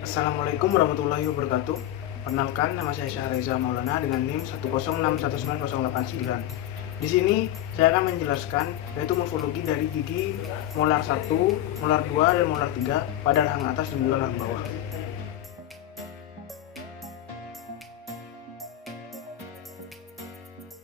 Assalamualaikum warahmatullahi wabarakatuh. Perkenalkan, nama saya Syahreza Maulana dengan NIM 106619089. Di sini saya akan menjelaskan yaitu morfologi dari gigi molar 1, molar 2, dan molar 3 pada rahang atas dan juga rahang bawah.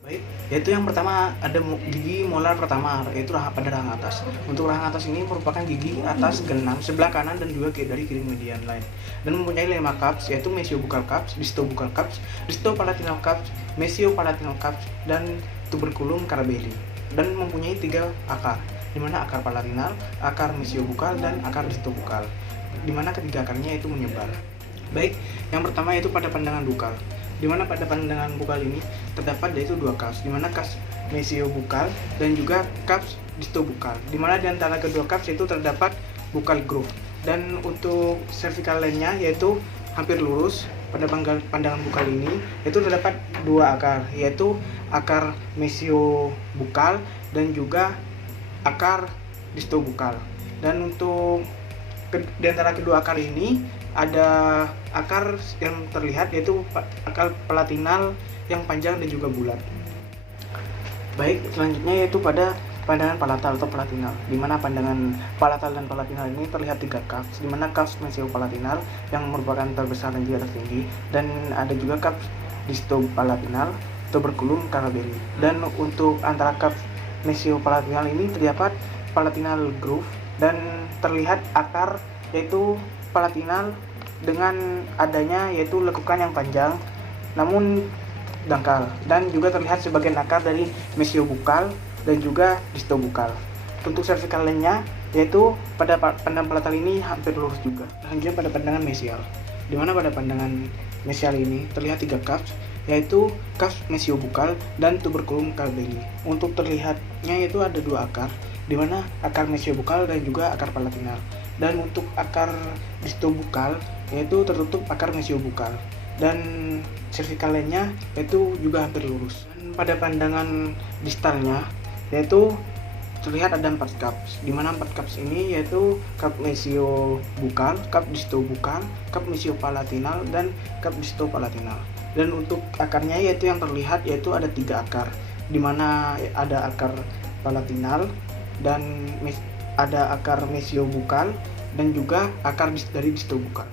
Baik, yaitu yang pertama ada gigi molar pertama, yaitu pada rahang atas. Untuk rahang atas ini merupakan gigi atas keenam sebelah kanan dan juga dari kiri median line, dan mempunyai 5 cups, yaitu mesiobuccal cups, distobuccal cups, distopalatinal cups, mesiopalatinal cups, dan tuberculum carabelli, dan mempunyai 3 akar, di mana akar palatinal, akar mesiobuccal, dan akar distobuccal, di mana ketiga akarnya itu menyebar. Baik, yang pertama yaitu pada pandangan bukal, di mana pada pandangan bukal ini terdapat yaitu 2 cups, di mana cups mesiobuccal dan juga cups distobuccal, di mana di antara kedua cups itu terdapat buccal groove. Dan untuk cervical line-nya yaitu hampir lurus. Pada pandangan bukal ini itu terdapat 2 akar, yaitu akar mesiobuccal dan juga akar distobuccal. Dan untuk di antara kedua akar ini ada akar yang terlihat yaitu akar palatinal yang panjang dan juga bulat. Baik, selanjutnya yaitu pada pandangan palatal atau palatinal, di mana pandangan palatal dan palatinal ini terlihat 3 cups, di mana cups mesiopalatinal yang merupakan terbesar dan juga tertinggi, dan ada juga cups distopalatinal, tuberculum carabelli. Dan untuk antara cups mesiopalatinal ini terdapat palatinal groove dan terlihat akar yaitu palatinal dengan adanya yaitu lekukan yang panjang namun dangkal, dan juga terlihat sebagian akar dari mesiobuccal dan juga distobuccal. Untuk cervical line-nya yaitu pada pandangan palatal ini hampir lurus juga. Selanjutnya pada pandangan mesial, di mana pada pandangan mesial ini terlihat 3 cups, yaitu cups mesiobuccal dan tuberculum carabelli. Untuk terlihatnya itu ada 2 akar, di mana akar mesiobuccal dan juga akar palatinal. Dan untuk akar distobuccal yaitu tertutup akar mesiobuccal, dan cervical line-nya yaitu juga hampir lurus. Dan pada pandangan distalnya yaitu terlihat ada 4 cups, di mana 4 cups ini yaitu cup mesiobuccal, cup distobuccal, cup mesiopalatinal, dan cup distopalatinal. Dan untuk akarnya yaitu yang terlihat yaitu ada 3 akar, di mana ada akar palatinal dan ada akar mesiobuccal dan juga akar dari distobuccal.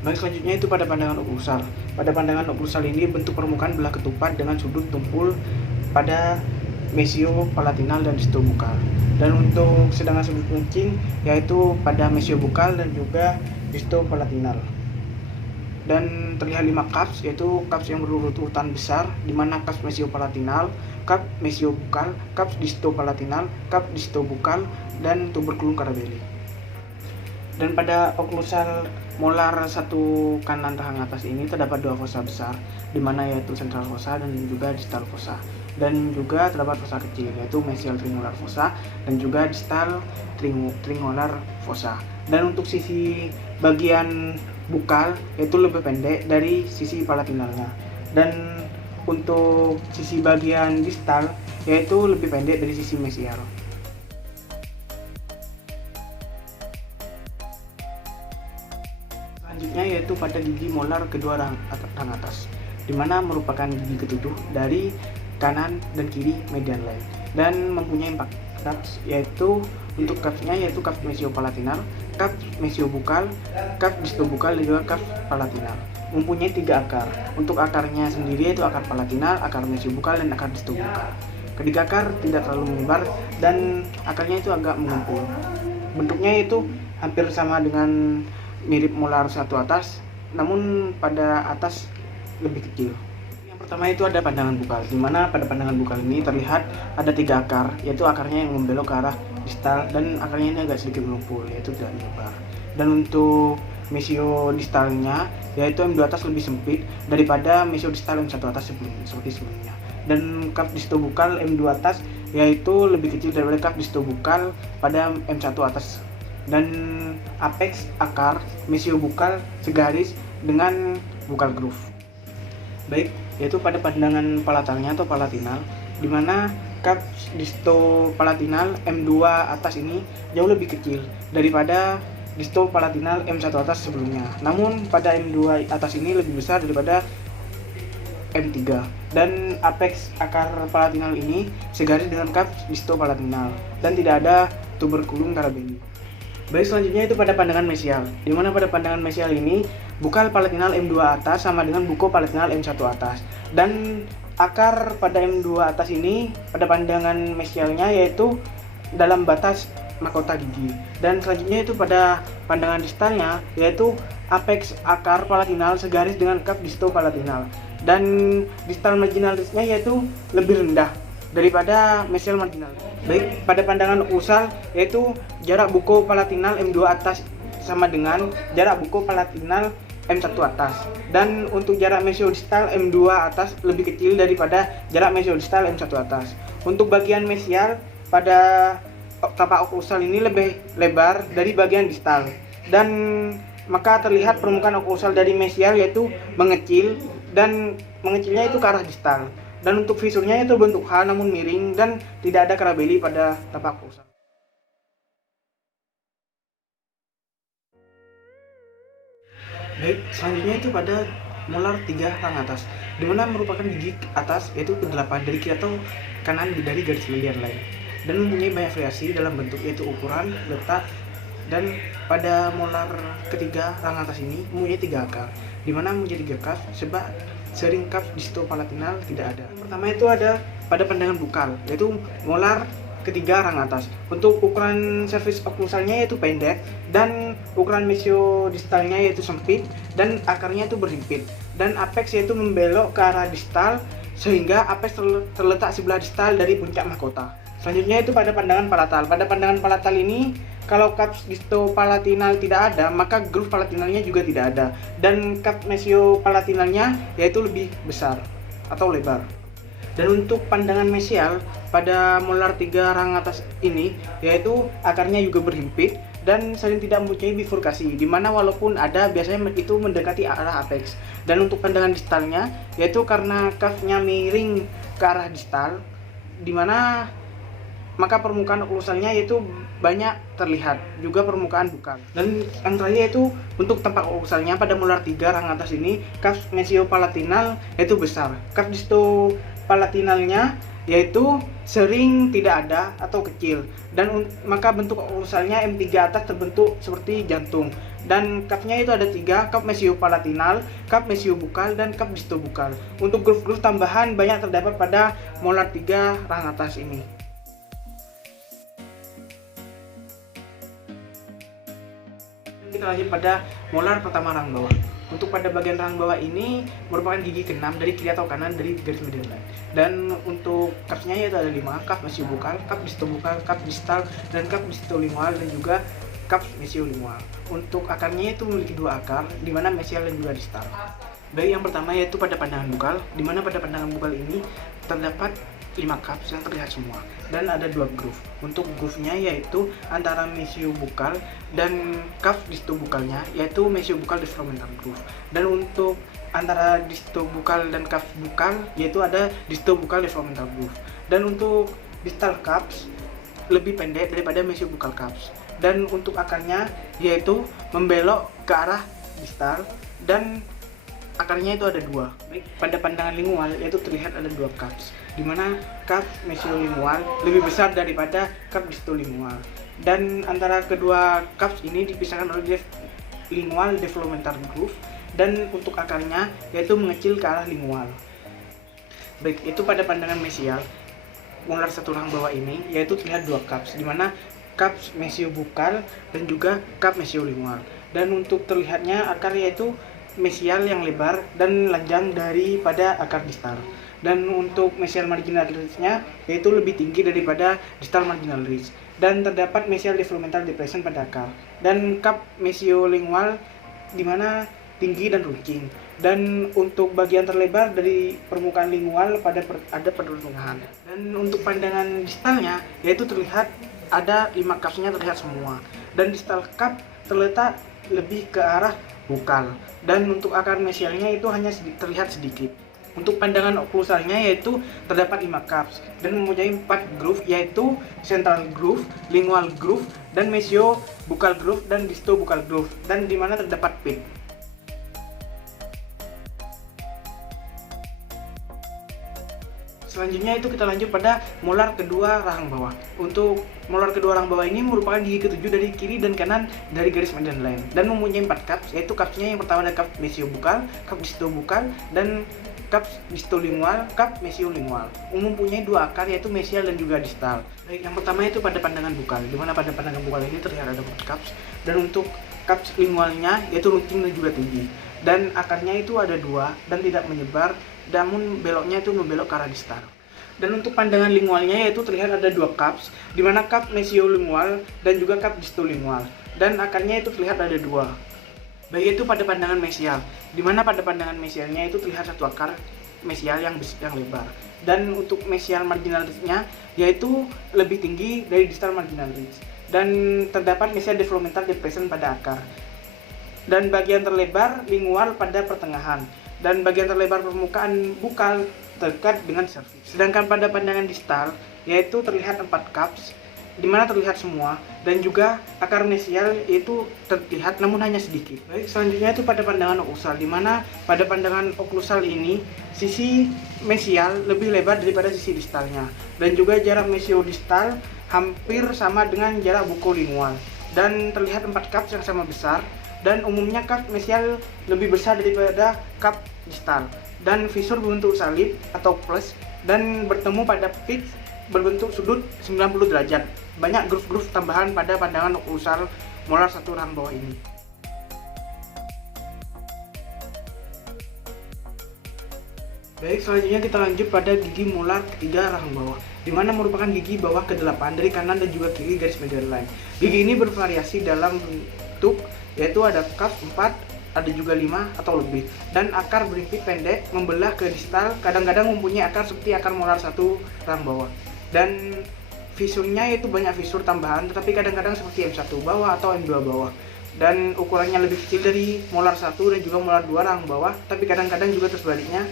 Baik, selanjutnya itu pada pandangan oklusal. Pada pandangan oklusal ini bentuk permukaan belah ketupat dengan sudut tumpul pada mesiopalatinal dan distobuccal. Dan untuk sedangkan sudut runcing yaitu pada mesiobuccal dan juga distopalatinal. Dan terlihat 5 cups, yaitu cups yang berurut-urutan besar, di mana cups mesiopalatinal, cup mesiobuccal, cups distopalatinal, cup distobuccal, dan tuberculum carabelli. Dan pada oklusal molar 1 kanan rahang atas ini terdapat 2 fossa besar, di mana yaitu central fossa dan juga distal fossa. Dan juga terdapat fossa kecil yaitu mesial triangular fossa dan juga distal triangular fossa. Dan untuk sisi bagian bukal yaitu lebih pendek dari sisi palatinalnya. Dan untuk sisi bagian distal yaitu lebih pendek dari sisi mesial. Selanjutnya yaitu pada gigi molar kedua rahang atas, di mana merupakan gigi ketujuh dari kanan dan kiri median line, dan mempunyai 4 cups, yaitu untuk cupsnya yaitu cups mesiopalatinal, cups mesiobuccal, cups distobuccal, dan juga cups palatinal. Mempunyai 3 akar. Untuk akarnya sendiri yaitu akar palatinal, akar mesiobuccal, dan akar distobuccal. Ketiga akar tidak terlalu menyebar dan akarnya itu agak mengumpul. Bentuknya itu hampir sama dengan mirip molar 1 atas, namun pada atas lebih kecil. Yang pertama itu ada pandangan bukal, di mana pada pandangan bukal ini terlihat ada 3 akar, yaitu akarnya yang membelok ke arah distal dan akarnya ini agak sedikit mengumpul, yaitu tidak menyebar. Dan untuk mesiodistalnya yaitu M2 atas lebih sempit daripada mesiodistal M1 atas seperti sebelumnya. Dan cup distobuccal M2 atas yaitu lebih kecil daripada cup distobuccal pada M1 atas. Dan apex akar mesiobuccal segaris dengan buccal groove. Baik, yaitu pada pandangan palatalnya atau palatinal, di mana cups distopalatinal M2 atas ini jauh lebih kecil daripada disto palatinal M1 atas sebelumnya. Namun pada M2 atas ini lebih besar daripada M3, dan apex akar palatinal ini segaris dengan kap disto palatinal dan tidak ada tuberculum carabelli. Baik, selanjutnya itu pada pandangan mesial, di mana pada pandangan mesial ini bukal palatinal M2 atas sama dengan buko palatinal M1 atas, dan akar pada M2 atas ini pada pandangan mesialnya yaitu dalam batas mahkota gigi, dan selanjutnya itu pada pandangan distalnya yaitu apex akar palatinal segaris dengan kap disto palatinal, dan distal marginalisnya yaitu lebih rendah daripada mesial marginal. Baik, pada pandangan ursal yaitu jarak buko palatinal M2 atas sama dengan jarak buko palatinal M1 atas, dan untuk jarak mesiodistal M2 atas lebih kecil daripada jarak mesiodistal M1 atas. Untuk bagian mesial pada tapak okusal ini lebih lebar dari bagian distal, dan maka terlihat permukaan okusal dari mesial yaitu mengecil, dan mengecilnya itu ke arah distal, dan untuk visurnya itu bentuk H namun miring dan tidak ada carabelli pada tapak okusal. Baik, selanjutnya itu pada molar 3 rang atas, di mana merupakan gigi atas yaitu ke-8 dari kiri atau kanan dari garis median lain, dan mempunyai banyak variasi dalam bentuk yaitu ukuran, letak, dan pada molar ketiga rang atas ini mempunyai 3 akar, di mana menjadi 3 kaf sebab sering kaf disto palatinal tidak ada. Pertama itu ada pada pandangan bukal yaitu molar ketiga rang atas. Untuk ukuran surface oklusalnya yaitu pendek, dan ukuran mesiodistalnya yaitu sempit, dan akarnya itu berhimpit, dan apex yaitu membelok ke arah distal sehingga apex terletak sebelah distal dari puncak mahkota. Selanjutnya itu pada pandangan palatal. Pada pandangan palatal ini kalau kap disto palatinal tidak ada, maka groove palatinalnya juga tidak ada, dan kap mesiopalatinalnya yaitu lebih besar atau lebar. Dan untuk pandangan mesial pada molar 3 rang atas ini yaitu akarnya juga berhimpit dan sering tidak mempunyai bifurkasi, dimana walaupun ada biasanya itu mendekati arah apex. Dan untuk pandangan distalnya yaitu karena kafnya miring ke arah distal, dimana maka permukaan oklusalnya yaitu banyak terlihat, juga permukaan bukal. Dan yang terakhir yaitu untuk tempat oklusalnya pada molar 3 rang atas ini kaf mesiopalatinal yaitu besar, kaf disto palatinalnya yaitu sering tidak ada atau kecil, dan maka bentuk oklusalnya M3 atas terbentuk seperti jantung, dan kafnya itu ada 3, kaf mesiopalatinal, kaf mesiobukal, dan kaf distobukal. Untuk groove-groove tambahan banyak terdapat pada molar 3 rang atas ini. Kita lanjut pada molar pertama rang bawah. Untuk pada bagian rang bawah ini merupakan gigi ke-6 dari kiri atau kanan dari garis median lain. Dan untuk kafnya yaitu ada 5, kaf mesiobukal, kaf distobukal, kaf distal, dan kaf distolingual, dan juga kaf mesiolingual. Untuk akarnya itu memiliki 2 akar, di mana mesial dan juga distal. Baik, yang pertama yaitu pada pandangan bukal, di mana pada pandangan bukal ini terdapat 5 cups yang terlihat semua, dan ada 2 groove. Untuk groove-nya yaitu antara mesiobukal dan cup distobukalnya yaitu mesiobukal developmental groove, dan untuk antara distobukal dan cup bukal yaitu ada distobukal developmental groove. Dan untuk distal cups lebih pendek daripada mesiobukal cups, dan untuk akarnya yaitu membelok ke arah distal, dan akarnya itu ada 2. Baik, pada pandangan lingual yaitu terlihat ada 2 cups, di mana cup mesiolingual lebih besar daripada cup distolingual, dan antara kedua cups ini dipisahkan oleh lingual developmental groove, dan untuk akarnya yaitu mengecil ke arah lingual. Baik, itu pada pandangan mesial molar 1 rang bawah ini yaitu terlihat 2 cups, di mana cups mesiobukal dan juga cup mesiolingual, dan untuk terlihatnya akar yaitu mesial yang lebar dan lanjang daripada akar distal. Dan untuk mesial marginal ridge-nya yaitu lebih tinggi daripada distal marginal ridge, dan terdapat mesial developmental depression pada akar, dan cup mesiolingual di mana tinggi dan runcing. Dan untuk bagian terlebar dari permukaan lingual ada pertengahan. Dan untuk pandangan distalnya yaitu terlihat ada 5 cupsnya terlihat semua, dan distal cup terletak lebih ke arah bukal, dan untuk akar mesialnya itu hanya terlihat sedikit. Untuk pandangan oklusalnya yaitu terdapat 5 cups dan mempunyai 4 groove, yaitu central groove, lingual groove, dan mesio-buccal groove dan disto-buccal groove, dan di mana terdapat pit. Selanjutnya itu kita lanjut pada molar kedua rahang bawah. Untuk molar kedua rahang bawah ini merupakan gigi ketujuh dari kiri dan kanan dari garis median line dan mempunyai 4 cups, yaitu cupsnya yang pertama ada cup mesio-buccal, cup disto-buccal, dan cup distolingual, cup mesio-lingual. Mempunyai 2 akar, yaitu mesial dan juga distal. Baik, yang pertama itu pada pandangan buccal, di mana pada pandangan buccal ini terlihat ada 4 cups, dan untuk cups lingualnya yaitu runting dan juga tinggi. Dan akarnya itu ada 2 dan tidak menyebar, namun beloknya itu membelok ke arah distal. Dan untuk pandangan lingualnya yaitu terlihat ada 2 cups, di mana cup mesio-lingual dan juga cup distolingual, dan akarnya itu terlihat ada 2. Baik, itu pada pandangan mesial, di mana pada pandangan mesialnya itu terlihat 1 akar mesial yang lebar. Dan untuk mesial marginal ridge-nya yaitu lebih tinggi dari distal marginal ridge, dan terdapat mesial developmental depression pada akar. Dan bagian terlebar lingual pada pertengahan, dan bagian terlebar permukaan buccal dekat dengan cervix. Sedangkan pada pandangan distal yaitu terlihat 4 cups, di mana terlihat semua, dan juga akar mesial itu terlihat namun hanya sedikit. Baik, selanjutnya itu pada pandangan oklusal, di mana pada pandangan oklusal ini sisi mesial lebih lebar daripada sisi distalnya, dan juga jarak mesio-distal hampir sama dengan jarak buccolingual, dan terlihat 4 cups yang sama besar, dan umumnya cup mesial lebih besar daripada cup distal, dan visur berbentuk salib atau plus, dan bertemu pada pit berbentuk sudut 90 derajat. Banyak groove-groove tambahan pada pandangan oklusal molar 1 rahang bawah ini. Baik, selanjutnya kita lanjut pada gigi molar ketiga rahang bawah, di mana merupakan gigi bawah ke-8 dari kanan dan juga kiri garis median line. Gigi ini bervariasi dalam bentuk, yaitu ada cup 4, ada juga 5 atau lebih, dan akar berimpit pendek membelah ke distal, kadang-kadang mempunyai akar seperti akar molar 1 rahang bawah. Dan visurnya itu banyak visur tambahan, tetapi kadang-kadang seperti M1 bawah atau M2 bawah, dan ukurannya lebih kecil dari molar 1 dan juga molar 2 rahang bawah, tapi kadang-kadang juga tersebaliknya.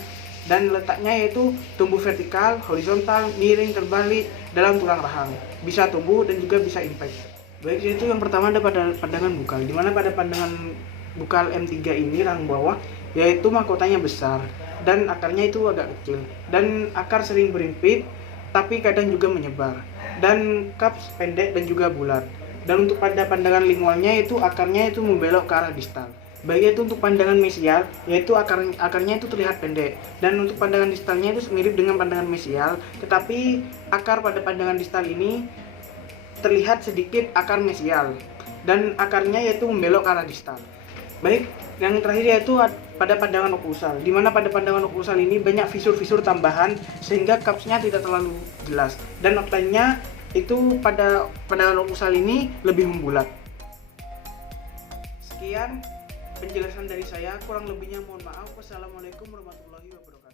Dan letaknya yaitu tumbuh vertikal, horizontal, miring, terbalik dalam tulang rahang, bisa tumbuh dan juga bisa impact. Baik, yaitu yang pertama ada pada pandangan buccal, di mana pada pandangan buccal M3 ini rahang bawah yaitu mahkotanya besar dan akarnya itu agak kecil, dan akar sering berimpit tapi kadang juga menyebar, dan cups pendek dan juga bulat. Dan untuk pada pandangan lingualnya itu akarnya itu membelok ke arah distal. Baik, itu untuk pandangan mesial yaitu akarnya itu terlihat pendek, dan untuk pandangan distalnya itu mirip dengan pandangan mesial, tetapi akar pada pandangan distal ini terlihat sedikit akar mesial, dan akarnya yaitu membelok ke arah distal. Baik, yang terakhir yaitu pada pandangan oklusal, di mana pada pandangan oklusal ini banyak visur-visur tambahan sehingga cupsnya tidak terlalu jelas, dan outline-nya itu pada pandangan oklusal ini lebih membulat. Sekian penjelasan dari saya, kurang lebihnya mohon maaf. Wassalamualaikum warahmatullahi wabarakatuh.